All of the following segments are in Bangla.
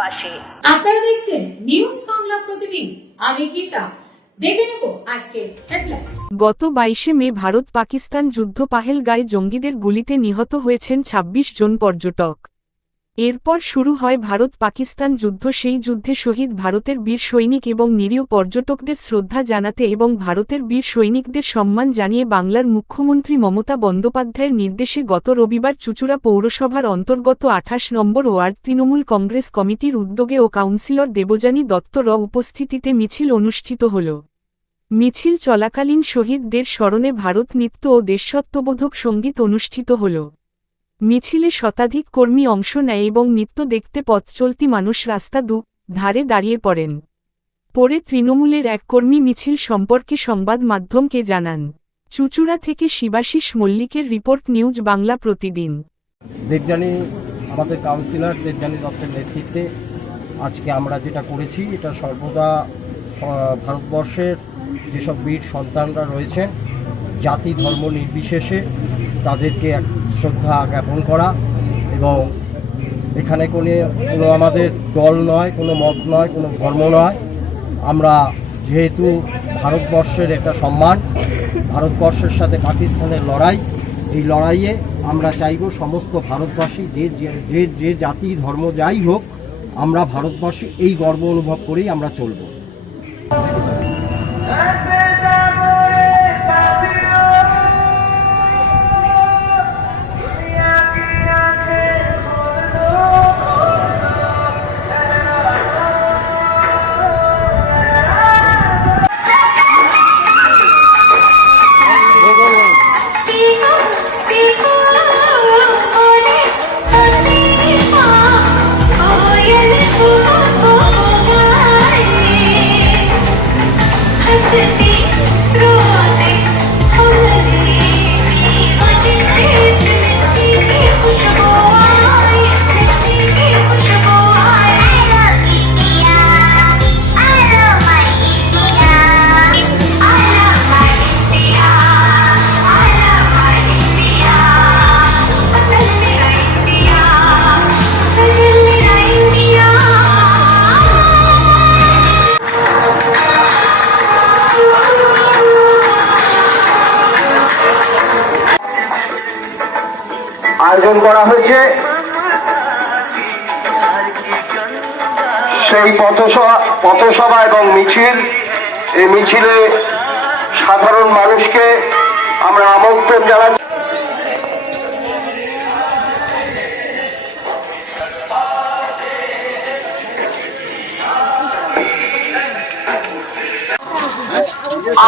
পাশে। আপনারা দেখছেন নিউজ বাংলা প্রতিদিন, আমি গীতা। দেখে নেব আজকে হেডলাইন্স। গত 22শে মে ভারত পাকিস্তান যুদ্ধ পাহেলগাঁয়ে জঙ্গিদের গুলিতে নিহত হয়েছেন ২৬ জন পর্যটক। এরপর শুরু হয় ভারত পাকিস্তান যুদ্ধ। সেই যুদ্ধে শহীদ ভারতের বীর সৈনিক এবং নিরীহ পর্যটকদের শ্রদ্ধা জানাতে এবং ভারতের বীর সৈনিকদের সম্মান জানিয়ে বাংলার মুখ্যমন্ত্রী মমতা বন্দ্যোপাধ্যায়ের নির্দেশে গত রবিবার চুঁচুড়া পৌরসভার অন্তর্গত ২৮ নম্বর ওয়ার্ড তৃণমূল কংগ্রেস কমিটির উদ্যোগে ও কাউন্সিলর দেবযানী দত্তর উপস্থিতিতে মিছিল অনুষ্ঠিত হল। মিছিল চলাকালীন শহীদদের স্মরণে ভারত নৃত্য ও দেশাত্মবোধক সঙ্গীত অনুষ্ঠিত হল। মিছিলে শতাধিক কর্মী অংশ নেয় এবং নৃত্য দেখতে পথ চলতি মানুষ রাস্তা ধারে দাঁড়িয়ে পড়েন। পরে তৃণমূলের এক কর্মী মিছিল সম্পর্কে সংবাদ মাধ্যমকে জানান। চুঁচুড়া থেকে শিবাশিস মল্লিকের রিপোর্ট, নিউজ বাংলা প্রতিদিন। দেবযানী আমাদের কাউন্সিলর দেবযানী দত্তের নেতৃত্বে আজকে আমরা যেটা করেছি, এটা সর্বদা ভারতবর্ষের যেসব বীর সন্তানরা রয়েছেন জাতি ধর্ম নির্বিশেষে তাদেরকে এক শ্রদ্ধা জ্ঞাপন করা, এবং এখানে কোনো আমাদের দল নয়, কোনো মত নয়, কোনো ধর্ম নয়। আমরা যেহেতু ভারতবর্ষের একটা সম্মান, ভারতবর্ষের সাথে পাকিস্তানের লড়াই, এই লড়াইয়ে আমরা চাইব সমস্ত ভারতবাসী যে জাতি ধর্ম যাই হোক, আমরা ভারতবাসী এই গর্ব অনুভব করেই আমরা চলব। আয়োজন করা হয়েছে সেই পথসভা এবং মিছিল। এই মিছিলে সাধারণ মানুষকে আমরা আমন্ত্রণ জানাচ্ছি।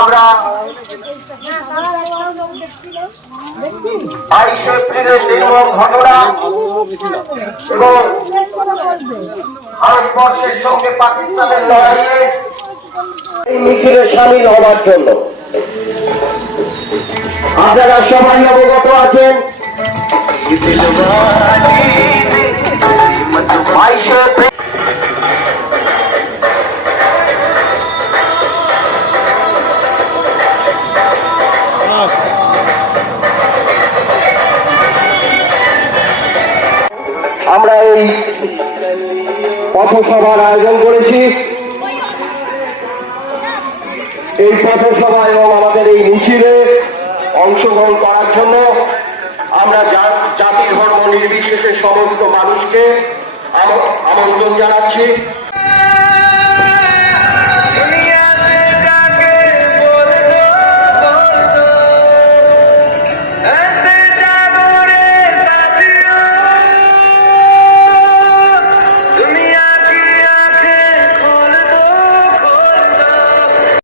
আমরা 22শে এপ্রিলের নির্মম ঘটনা এবং ভারতবর্ষের সঙ্গে পাকিস্তানের লড়াইয়ে এই মিছিলে সামিল হওয়ার জন্য আপনারা সবাই অবগত আছেন। 22শে এপ্রিল আমরা এই পথসভার আয়োজন করেছি। এই পথসভা এবং আমাদের এই মিছিলে অংশগ্রহণ করার জন্য আমরা জাতি ধর্ম নির্বিশেষে সমস্ত মানুষকে আমন্ত্রণ জানাচ্ছি।